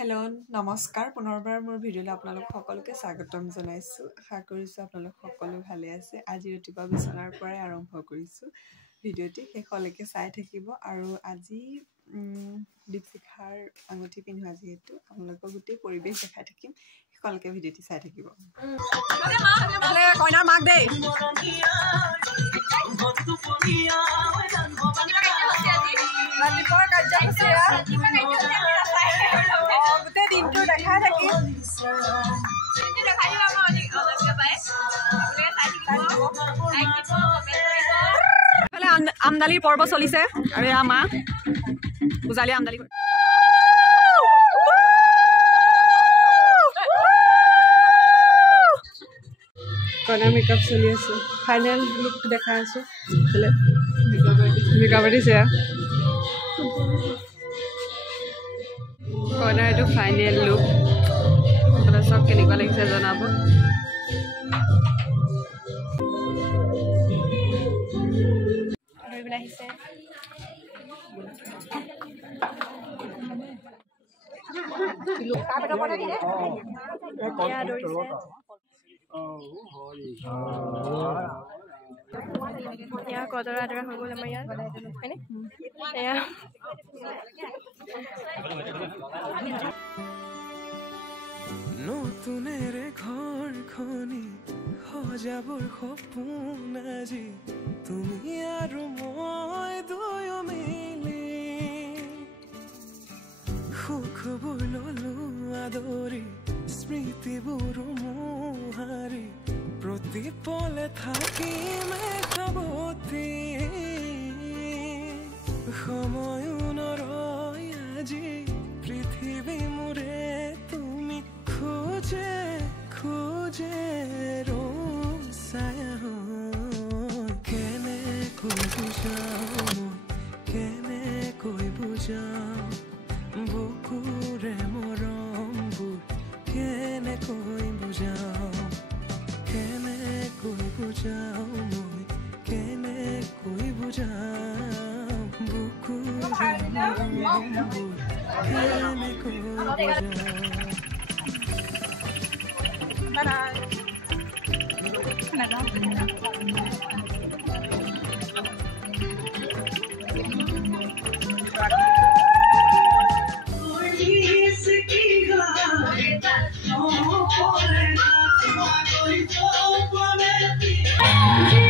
hello नमस्कार पुनर्बार मोर भिडिओले आपनालोक सकलोके स्वागतम जनाइछु आशा करिछु आपनालोक सकलो भाले आछे আজি ৰাতিপুৱা বিছনাৰ পৰাই আৰম্ভ কৰিছো ভিডিওটি শেষলৈকে চাই থাকিব আৰু আজি দীপশিখাৰ আঙুঠি পিন্ধোৱা যেহেতু আপোনালোকক গোটেই পৰিবেশ দেখাই থাকিম শেষলৈকে ভিডিওটি চাই থাকিব কইনাৰ মাক দেই ৰাতিপুৱাৰ কাৰ্যসূচী গোটেই দিনটো দেখাই থাকিম আমদালিৰ পৰ্ব চলিছে আৰু এয়া মা পূজালী আমদালি কইনাৰ মেকআপ চলি আছে ফাইনেল লুক দেখা আছো মেকআপ আৰ্টিষ্ট কইনাৰ এইটো ফাইনেল লুক আপোনালোকে সব কেনেকুৱা লাগিছে জনাব আহিছে या कदरा आदरा हो गल আমাৰ ইয়াত হয়নে এয়া নতুনেৰে ঘৰখনি সজাবৰ সপোন আজি তুমি আৰু মই দুয়ো মিলি সুখবোৰ ললো আদৰি স্মৃতিবোৰ মোহাৰি প্ৰতি পলে থাকিম খাবতি সময় নৰয় আজি পৃথিৱী মোৰে তুমি খোজে খোজে ৰূপ ছায়া কেনেকৈ বুজাওঁ কেনেকৈ বুজাওঁ বুকুৰে মৰমবোৰ কেনেকৈ বুজাওঁ কেনেকৈ বুজাওঁ মই কেনেকৈ বুজাওঁ বুকুৰে মৰমবোৰ কেনেকৈ বুজাওঁ Oh,